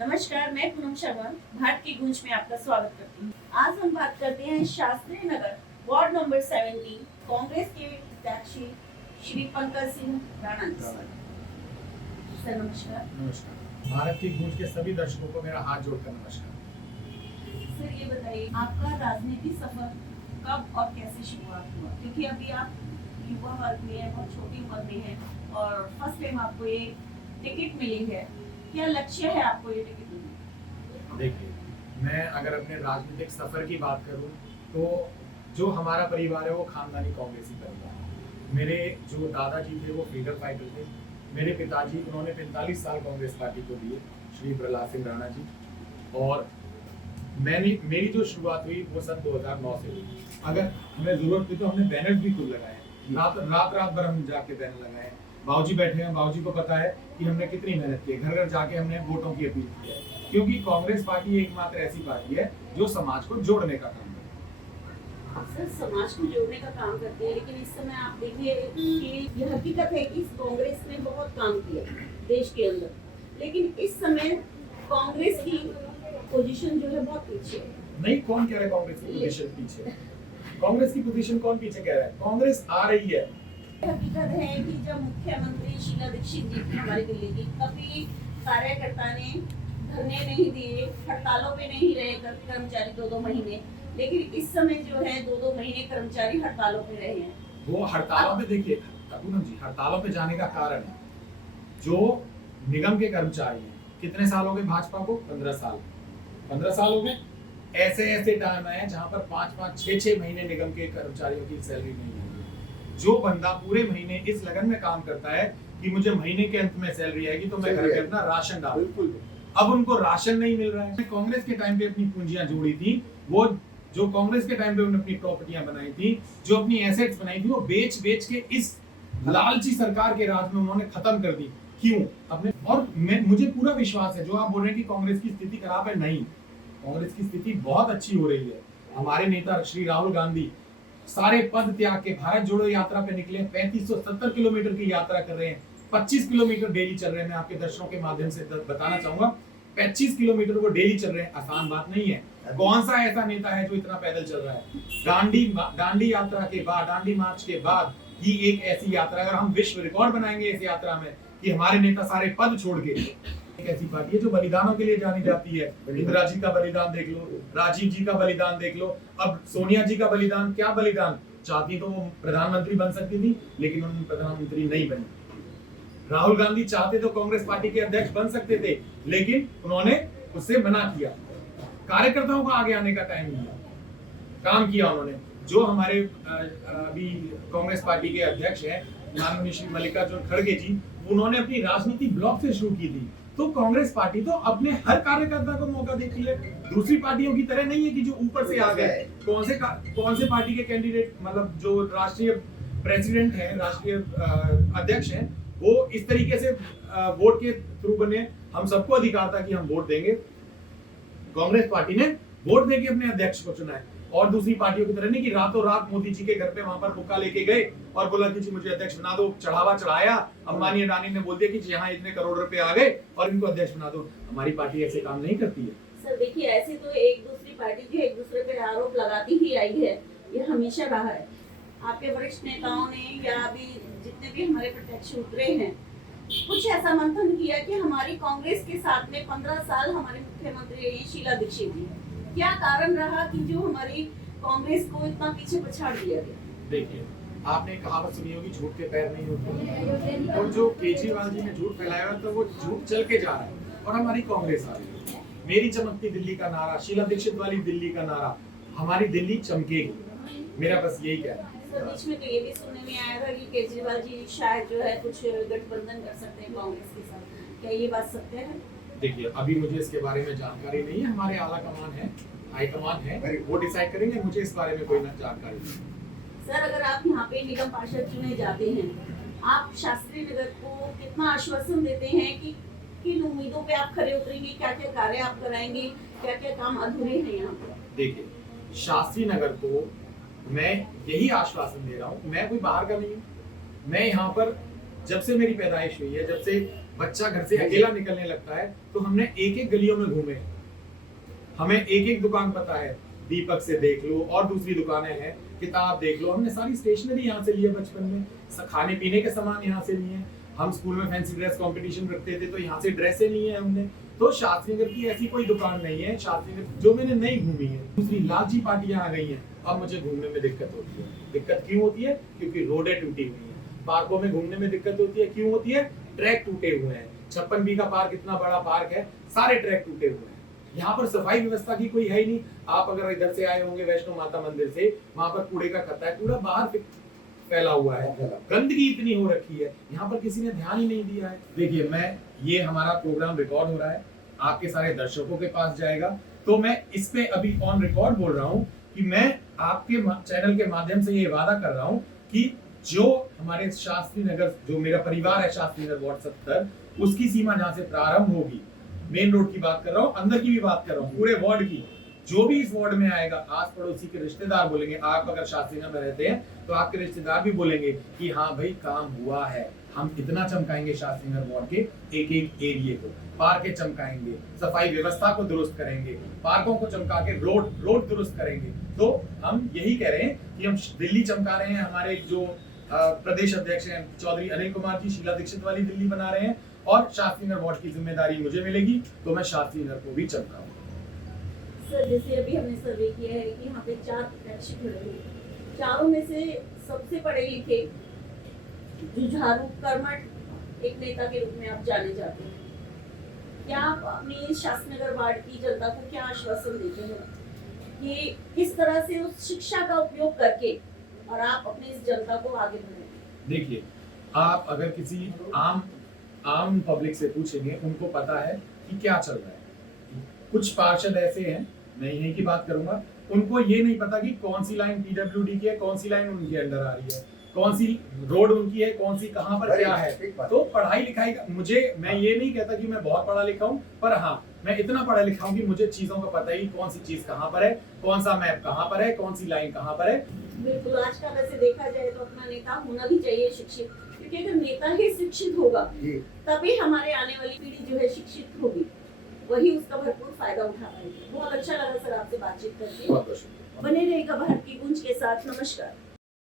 नमस्कार, मैं पूनम शर्मा भारत की गूंज में आपका स्वागत करती हूँ। आज हम बात करते हैं शास्त्री नगर वार्ड नंबर 17 कांग्रेस के प्रत्याशी श्री पंकज सिंह राणा जी से। सर नमस्कार। नमस्कार। भारत की गूंज के सभी दर्शकों को मेरा हाथ जोड़कर नमस्कार। सर ये बताइए, आपका राजनीति सफर कब और कैसे शुरुआत हुआ? क्योंकि अभी आप युवा वर्ग में हैं, बहुत छोटी उम्र में हैं और फर्स्ट टाइम आपको ये टिकट मिली है। क्या लक्ष्य है आपको ये टिकट मिली? देखिए, मैं अगर अपने राजनीतिक सफर की बात करूं तो जो हमारा परिवार है वो खानदानी कांग्रेसी परिवार है। मेरे जो दादाजी थे वो फ्रीडम फाइटर थे। मेरे पिताजी, उन्होंने 45 साल कांग्रेस पार्टी को दिए, श्री प्रहलाद सिंह राणा जी। और मेरी जो शुरुआत हुई वो सन 2009 से हुई। अगर हमें जरूरत थी तो हमने बैनर भी खुद लगाए, रात भर हम जाके बैनर लगाए। बाबूजी बैठे हैं, बाबूजी को पता है कि हमने कितनी मेहनत की है। घर घर जाके हमने वोटों की अपील की है, क्योंकि कांग्रेस पार्टी एकमात्र ऐसी पार्टी है जो समाज को जोड़ने का काम करती है। सर समाज को जोड़ने का काम करते हैं, लेकिन इस समय आप देखिए कि यह हकीकत है कि कांग्रेस ने बहुत काम किया देश के अंदर, लेकिन इस समय कांग्रेस की पोजीशन जो है बहुत पीछे है। नहीं, कौन कह रहा है कांग्रेस की पोजीशन पीछे? कांग्रेस की पोजीशन कौन पीछे कह रहा है? कांग्रेस आ रही है। हकीकत है कि जब मुख्यमंत्री शीला दीक्षित जी थी हमारी दिल्ली की, कभी कार्यकर्ता ने धरने नहीं दिए, हड़तालों पे नहीं रहे कर्मचारी 2-2 महीने, लेकिन इस समय जो है 2-2 महीने कर्मचारी हड़तालों पे रहे हैं। वो हड़तालों पे, देखिए पूनम जी, हड़तालों पे जाने का कारण है जो निगम के कर्मचारी हैं। कितने साल हो गए भाजपा को? 15 साल। 15 साल हो गए। ऐसे टाइम आए जहां पर 5-5, 6-6 महीने निगम के कर्मचारियों की सैलरी नहीं है। जो बंदा पूरे महीने इस लगन में काम करता है कि मुझे महीने के अंत में सैलरी आएगी तो मैं घर पे अपना राशन डालूं, बिल्कुल, अब उनको राशन नहीं मिल रहा है। कांग्रेस के टाइम पे अपनी पूंजियां जोड़ी थी, वो जो कांग्रेस के टाइम पे उन्होंने अपनी प्रॉपर्टियां बनाई थी, जो अपनी एसेट्स बनाई थी, वो बेच के इस लालची सरकार के राज में उन्होंने खत्म कर दी। क्यों? अपने और मुझे पूरा विश्वास है, जो आप बोल रहे हैं कि कांग्रेस की स्थिति खराब है, नहीं, कांग्रेस की स्थिति बहुत अच्छी हो रही है। हमारे नेता श्री राहुल गांधी सारे पद त्याग के भारत जोड़ो यात्रा पे निकले, 3570 किलोमीटर की यात्रा कर रहे हैं, 25 किलोमीटर डेली चल रहे हैं। मैं आपके दर्शकों के माध्यम से बताना चाहूंगा, 25 किलोमीटर वो डेली चल रहे हैं। आसान बात नहीं है। कौन सा ऐसा नेता है जो इतना पैदल चल रहा है? दांडी यात्रा के बाद, दांडी मार्च के बाद ही एक ऐसी यात्रा, अगर हम विश्व रिकॉर्ड बनाएंगे इस यात्रा में कि हमारे नेता सारे पद छोड़ के, एक ऐसी पार्टी है जो बलिदानों के लिए जानी जाती है। इंदिरा जी का बलिदान देख लो, राजीव जी का बलिदान देख लो, अब सोनिया जी का बलिदान। क्या बलिदान? चाहती तो वो प्रधानमंत्री बन सकती थी, लेकिन उन्होंने प्रधानमंत्री नहीं बनी। राहुल गांधी चाहते तो कांग्रेस पार्टी के अध्यक्ष बन सकते थे, लेकिन उन्होंने उससे मना किया। कार्यकर्ताओं को आगे आने का टाइम दिया, काम किया उन्होंने। जो हमारे अभी कांग्रेस पार्टी के अध्यक्ष हैं माननीय श्री मल्लिकार्जुन खड़गे जी, उन्होंने अपनी राजनीति ब्लॉक से शुरू की थी। तो कांग्रेस पार्टी तो अपने हर कार्यकर्ता को मौका देती है। दूसरी पार्टियों की तरह नहीं है कि जो ऊपर से आ गए। कौन से पार्टी के कैंडिडेट, मतलब जो राष्ट्रीय प्रेसिडेंट हैं, राष्ट्रीय अध्यक्ष हैं, वो इस तरीके से वोट के थ्रू बने। हम सबको अधिकार था कि हम वोट देंगे। कांग्रेस पार्टी ने वोट देके अपने अध्यक्ष को चुना है, और दूसरी पार्टियों की तरह नहीं कि रातों रात मोदी जी के घर पे वहां पर बुक्का लेके गए और बोला कि जी मुझे अध्यक्ष बना दो। चढ़ावा चढ़ाया, अंबानी अडानी ने बोल दिया कि यहाँ इतने करोड़ रुपए आ गए और इनको अध्यक्ष बना दो। हमारी पार्टी ऐसे काम नहीं करती है। सर देखिए, ऐसे तो एक दूसरी पार्टी जो एक दूसरे पे आरोप लगाती ही आई है, ये हमेशा रहा है। आपके वरिष्ठ नेताओं ने या अभी जितने भी हमारे प्रत्यक्ष उतरे हैं, कुछ ऐसा मंथन किया कि हमारी कांग्रेस के साथ में 15 साल हमारे मुख्यमंत्री रही शीला दीक्षित जी। क्या कारण रहा कि जो हमारी कांग्रेस को इतना पीछे पछाड़ दिया गया? देखिए, आपने कहावत सुनी होगी, झूठ के पैर नहीं होते। और जो केजरीवाल जी ने झूठ फैलाया है, तो वो झूठ चल के जा रहा है और हमारी कांग्रेस आ रही है। मेरी चमकती दिल्ली का नारा, शीला दीक्षित वाली दिल्ली का नारा, हमारी दिल्ली चमकेगी। मेरा बस यही कहना है। सर बीच में तो ये भी सुनने में आया था कि केजरीवाल जी शायद जो है कुछ गठबंधन कर सकते हैं कांग्रेस के साथ, क्या ये बात सत्य है? देखिए, अभी मुझे इसके बारे में जानकारी नहीं है। हमारे आला कमान है, हाईकमान है, वो डिसाइड करेंगे। मुझे इस बारे में कोई जानकारी नहीं। सर अगर आप यहाँ पे निगम पार्षद चुने जाते हैं, आप शास्त्री नगर को कितना आश्वासन देते हैं कि किन उम्मीदों पे आप खरे उतरेंगे, क्या क्या कार्य आप कराएंगे, क्या क्या काम अधूरे हैं यहाँ पे? देखिए, शास्त्री नगर को मैं यही आश्वासन दे रहा हूँ, मैं कोई बाहर का नहीं हूँ। मैं यहाँ पर जब से मेरी पैदाइश हुई है, जब से बच्चा घर से अकेला निकलने लगता है तो हमने एक एक गलियों में घूमे, हमें एक एक दुकान पता है, दीपक से देख लो और दूसरी दुकानें हैं, किताब देख लो, हमने सारी स्टेशनरी यहाँ से ली है बचपन में, खाने पीने के सामान यहाँ से लिए हैं, हम स्कूल में फैंसी ड्रेस कंपटीशन रखते थे तो यहाँ से ड्रेसें ली हैं हमने। तो शास्त्री नगर की ऐसी कोई दुकान नहीं है शास्त्री नगर जो मैंने नहीं घूमी है। दूसरी लालची पार्टियां आ गई हैं, अब मुझे घूमने में दिक्कत होती है। दिक्कत क्यों होती है? क्योंकि रोडें टूटी हुई हैं। पार्कों में घूमने में दिक्कत होती है, क्यों होती है? ट्रैक टूटे हुए हैं। 56B का पार्क इतना बड़ा पार्क है, सारे ट्रैक टूटे हुए हैं। यहाँ पर सफाई व्यवस्था की कोई है ही नहीं। आप अगर इधर से आए होंगे वैष्णो माता मंदिर से, वहां पर कूड़े का खत्ता है, कूड़ा बाहर फैला हुआ है, गंदगी इतनी हो रखी है, यहाँ पर किसी ने ध्यान ही नहीं दिया है। देखिए, ये हमारा प्रोग्राम रिकॉर्ड हो रहा है, आपके सारे दर्शकों के पास जाएगा, तो मैं इस पे अभी ऑन रिकॉर्ड बोल रहा हूँ कि मैं आपके चैनल के माध्यम से ये वादा कर रहा हूँ कि जो हमारे शास्त्री नगर, जो मेरा परिवार है शास्त्री नगर वार्ड 70, उसकी सीमा जहाँ से प्रारंभ होगी, मेन रोड की बात कर रहा हूँ, अंदर की भी बात कर रहा हूँ, पूरे वार्ड की, जो भी इस वार्ड में आएगा, आस पड़ोसी के रिश्तेदार बोलेंगे, आप अगर शास्त्री नगर में रहते हैं तो आपके रिश्तेदार भी बोलेंगे कि हाँ भाई काम हुआ है, हम इतना चमकाएंगे शास्त्री नगर वार्ड के एक एक एरिया को, पार्कें चमकाएंगे, सफाई व्यवस्था को दुरुस्त करेंगे, पार्कों को चमका के रोड दुरुस्त करेंगे। तो हम यही कह रहे हैं कि हम दिल्ली चमका रहे हैं, हमारे जो प्रदेश अध्यक्ष हैं चौधरी अनिल कुमार जी शीला दीक्षित वाली दिल्ली बना रहे हैं, और शास्त्री नगर वार्ड की जिम्मेदारी मुझे मिलेगी तो मैं शास्त्री नगर को भी चमकाऊंगा। सर, जैसे अभी हमने सर्वे किया है कि यहाँ पे 4 प्रत्याशी खड़े हुए, चारों में से सबसे पढ़े लिखे, जुझारू, कर्मठ एक नेता के रूप में आप जाने जाते हैं, क्या आप अपनी शास्त्री नगर वार्ड की जनता को क्या आश्वासन देते हैं कि किस तरह से उस शिक्षा का उपयोग करके और आप अपनी इस जनता को आगे बढ़ाएं? देखिए, आप अगर किसी आम पब्लिक से पूछेंगे, उनको पता है कि क्या चल रहा है। कुछ पार्षद ऐसे हैं, मैं यहीं की बात करूंगा, उनको ये नहीं पता कि कौन सी लाइन पीडब्ल्यूडी की है, कौन सी लाइन उनके अंडर आ रही है, कौन सी रोड उनकी है, कौन सी कहां पर क्या है। तो पढ़ाई लिखाई का मैं ये नहीं कहता कि मैं बहुत पढ़ा लिखा हूँ, पर हाँ मैं इतना पढ़ा लिखा हूँ कि मुझे चीजों का पता ही, कौन सी चीज कहाँ पर है, कौन सा मैप कहाँ पर है, कौन सी लाइन कहाँ पर है। बिल्कुल, आज का वैसे देखा जाए तो अपना नेता होना भी चाहिए शिक्षित, क्योंकि अगर नेता ही शिक्षित होगा तभी हमारे आने वाली पीढ़ी जो है शिक्षित होगी, वही उसका भरपूर फायदा उठा पाएगी। बहुत अच्छा लगा सर आपसे बातचीत करके। बने रहेगा भारत की गूंज के साथ। नमस्कार।